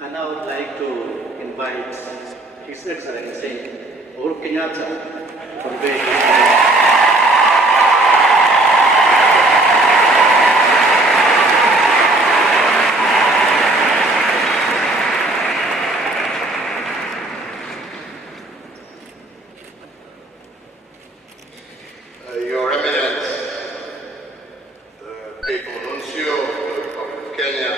And now I would like to invite His Excellency Uhuru Kenyatta to convey his address. Your Eminence, the Papal Nuncio of the Republic of Kenya,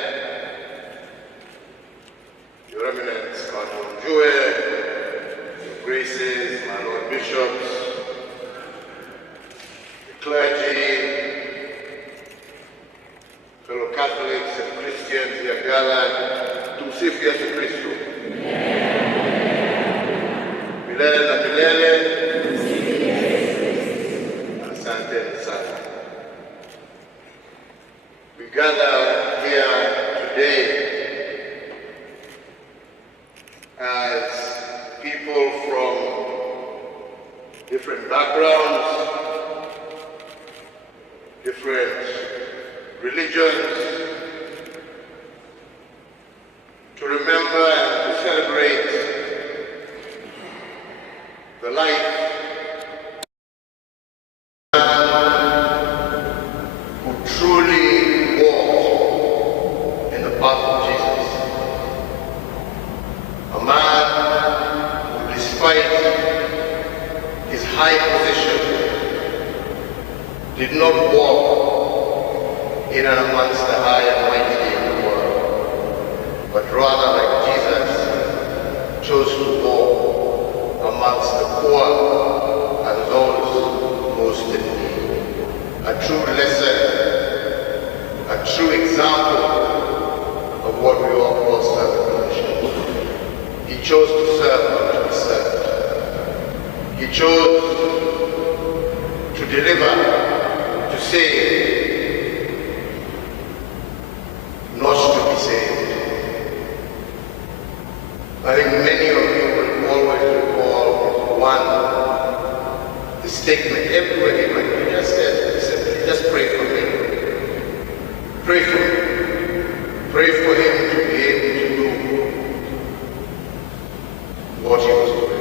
Your Eminence, Cardinal Jue, Your Graces, my Lord Bishops, the clergy, fellow Catholics and Christians here gathered, tumsifu Yesu Kristo. Milele na milele. We gather here today as people from different backgrounds, different religions, to remember and to celebrate the life truly walked in the path of Jesus. A man who, despite his high position, did not walk in and amongst the high and mighty in the world, but rather, like Jesus, chose to walk amongst the poor and those most in need. A true lesson, a true example of what we all call servant leadership. He chose to serve, not to be served. He chose to deliver, to save, not to be saved. I think many of you will always recall the statement everywhere he went. He just said, just pray for me. Pray for him. Pray for him to be able to do what he was doing.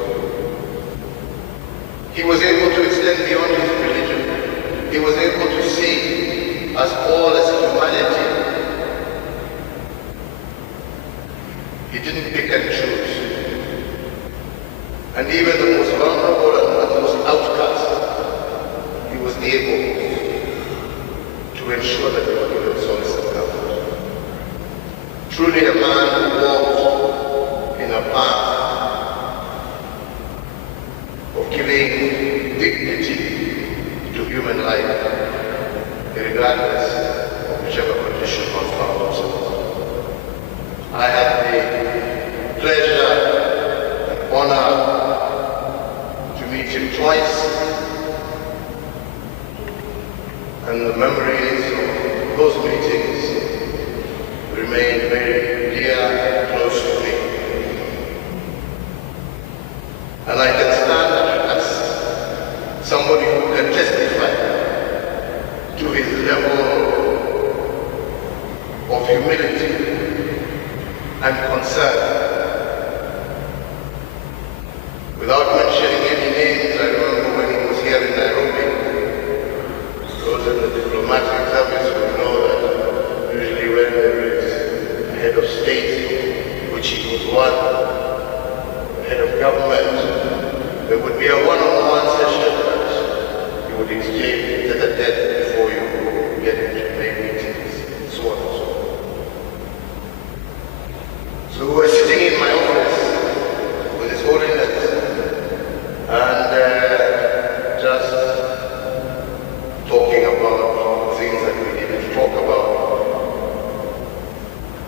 He was able to extend beyond his religion. He was able to see us all as humanity. He didn't pick and choose. And even the most vulnerable and the most outcast, he was able to ensure that they were given solace and comfort. Truly a man who walked in a path of giving dignity to human life, regardless of whichever condition one found themselves. I had the pleasure and honor to meet him twice, and the memories of those meetings remain very dear and close to me. And I can stand as somebody who can testify to his level of humility and concern. Without mentioning any names, I remember when he was here in Nairobi, those in the diplomatic service will know that usually when there is a head of state, which he was one, head of government, there would be a one-on-one session that you would exchange tete-a-tete before you get into main meetings, and so on and so on. So we were sitting in my office with His Holiness and just talking about things that we needed to talk about.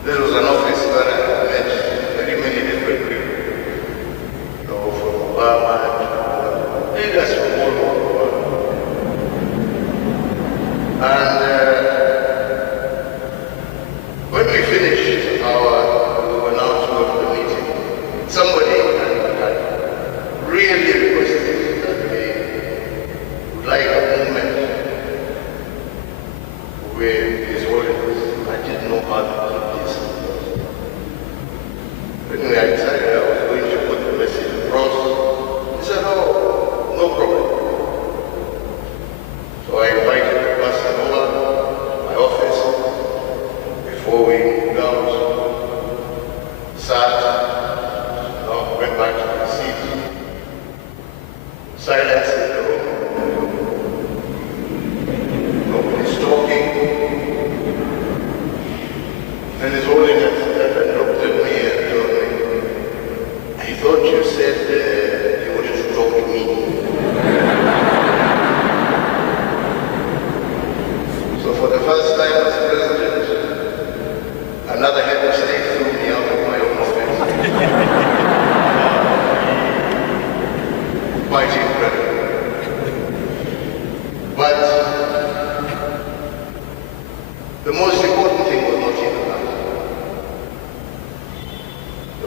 This was an office where I met very many different people, from Obama and leaders from all over the world. And when we finished we were now to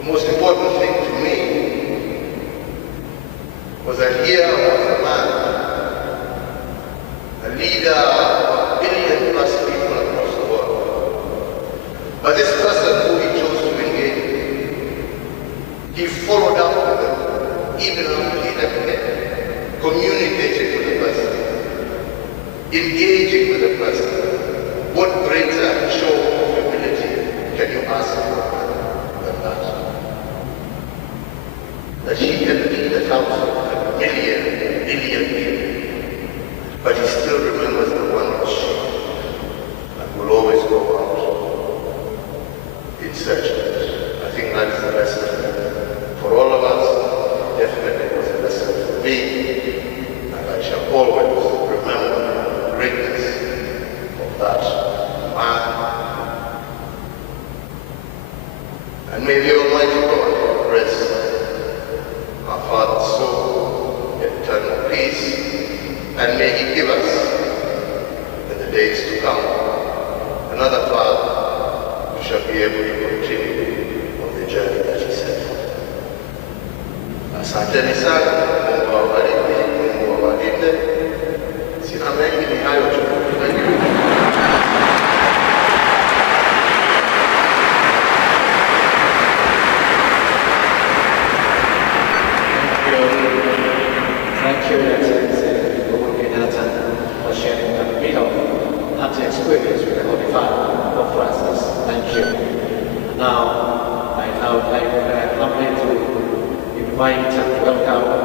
most important thing to me was that here was a man, a leader of 1 billion plus people across the world. But this person who he chose to engage with, he followed up with them, even after he left there, communicating with the person, engaging with the person. What greater show of humility can you ask for than that? That he can lead a council of a billion people, but he still remembers the one sheep and will always go out in search of it. I think that is the lesson for all of us. Definitely was a lesson for me, and I shall always remember the greatness of that man. And may the Almighty God rest our Father's soul in eternal peace, and may He give us, in the days to come, another Father who shall be able to continue on the journey that He set forth. Asanteni sana, Mungu awabariki, Mungu awalinde. Sina mengi, ni hayo tu. Thank you, Excellency Uhuru Kenyatta, for sharing a bit of that experience with the Holy Father of Francis. Thank you. Now, I would like humbly to invite and welcome